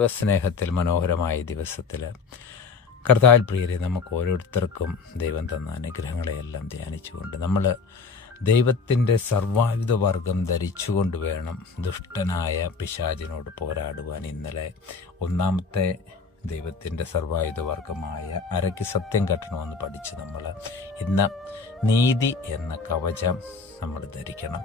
ദൈവസ്നേഹത്തിൽ മനോഹരമായ ദിവസത്തിൽ കർത്താൽ പ്രിയരെ നമുക്ക് ഓരോരുത്തർക്കും ദൈവം തന്ന അനുഗ്രഹങ്ങളെയെല്ലാം ധ്യാനിച്ചുകൊണ്ട് നമ്മൾ ദൈവത്തിന്റെ സർവായുധ വർഗം ധരിച്ചുകൊണ്ട് വേണം ദുഷ്ടനായ പിശാചിനോട് പോരാടുവാൻ. ഇന്നലെ ഒന്നാമത്തെ ദൈവത്തിന്റെ സർവായുധ വർഗമായ അരയ്ക്ക് സത്യം കെട്ടണമെന്ന് പഠിച്ച് നമ്മൾ ഇന്ന് നീതി എന്ന കവചം നമ്മൾ ധരിക്കണം.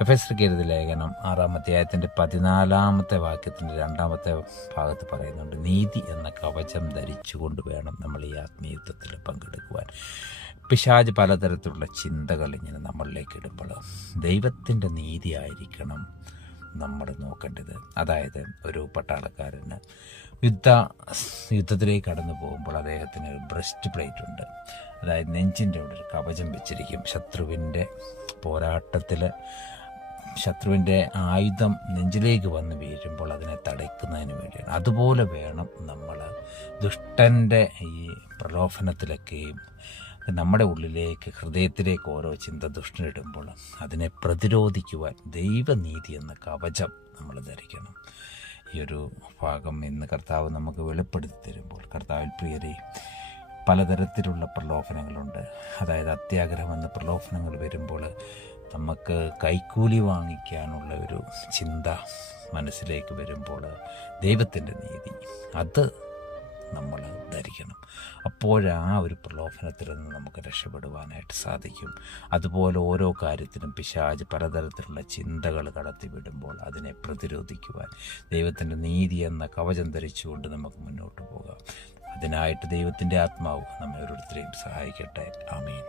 എഫ് എസ് കരുത് ലേഖനം ആറാം അധ്യായത്തിന്റെ പതിനാലാമത്തെ വാക്യത്തിന്റെ രണ്ടാമത്തെ ഭാഗത്ത് പറയുന്നുണ്ട് നീതി എന്ന കവചം ധരിച്ചുകൊണ്ട് വേണം നമ്മൾ ഈ ആത്മീയത്വത്തിൽ പങ്കെടുക്കുവാൻ. പിശാജ് പലതരത്തിലുള്ള ചിന്തകൾ ഇങ്ങനെ നമ്മളിലേക്ക് ഇടുമ്പോൾ ദൈവത്തിന്റെ നീതി ആയിരിക്കണം നമ്മൾ നോക്കേണ്ടത്. അതായത് ഒരു പട്ടാളക്കാരന് യുദ്ധ യുദ്ധത്തിലേക്ക് കടന്നു പോകുമ്പോൾ അദ്ദേഹത്തിന് ഒരു ബ്രസ്റ്റ് പ്ലേറ്റ് ഉണ്ട്. അതായത് നെഞ്ചിന്റെ അവിടെ ഒരു കവചം വെച്ചിരിക്കും. ശത്രുവിന്റെ പോരാട്ടത്തിൽ ശത്രുവിന്റെ ആയുധം നെഞ്ചിലേക്ക് വന്ന് വീഴുമ്പോൾ അതിനെ തടയ്ക്കുന്നതിന് വേണ്ടിയാണ്. അതുപോലെ വേണം നമ്മൾ ദുഷ്ടന്റെ ഈ പ്രലോഭനത്തിലൊക്കെയും നമ്മുടെ ഉള്ളിലേക്ക് ഹൃദയത്തിലേക്ക് ഓരോ ചിന്ത ദുഷ്ടനിടുമ്പോൾ അതിനെ പ്രതിരോധിക്കുവാൻ ദൈവനീതി എന്ന കവചം നമ്മൾ ധരിക്കണം. ഈ ഒരു ഭാഗം ഇന്ന് കർത്താവ് നമുക്ക് വെളിപ്പെടുത്തി തരുമ്പോൾ കർത്താവിൽ പ്രിയരെ പലതരത്തിലുള്ള പ്രലോഭനങ്ങളുണ്ട്. അതായത് അത്യാഗ്രഹം എന്ന പ്രലോഭനങ്ങൾ വരുമ്പോൾ നമുക്ക് കൈക്കൂലി വാങ്ങിക്കാനുള്ള ഒരു ചിന്ത മനസ്സിലേക്ക് വരുമ്പോൾ ദൈവത്തിന്റെ നീതി അത് നമ്മൾ ധരിക്കണം. അപ്പോഴാ ഒരു പ്രലോഭനത്തിൽ നിന്ന് നമുക്ക് രക്ഷപ്പെടുവാനായിട്ട് സാധിക്കും. അതുപോലെ ഓരോ കാര്യത്തിനും പിശാജ് പലതരത്തിലുള്ള ചിന്തകൾ കടത്തിവിടുമ്പോൾ അതിനെ പ്രതിരോധിക്കുവാൻ ദൈവത്തിന്റെ നീതി എന്ന കവചം ധരിച്ചുകൊണ്ട് നമുക്ക് മുന്നോട്ട് പോകാം. അതിനായിട്ട് ദൈവത്തിന്റെ ആത്മാവ് നമ്മെ ഓരോരുത്തരെയും സഹായിക്കട്ടെ. ആമീൻ.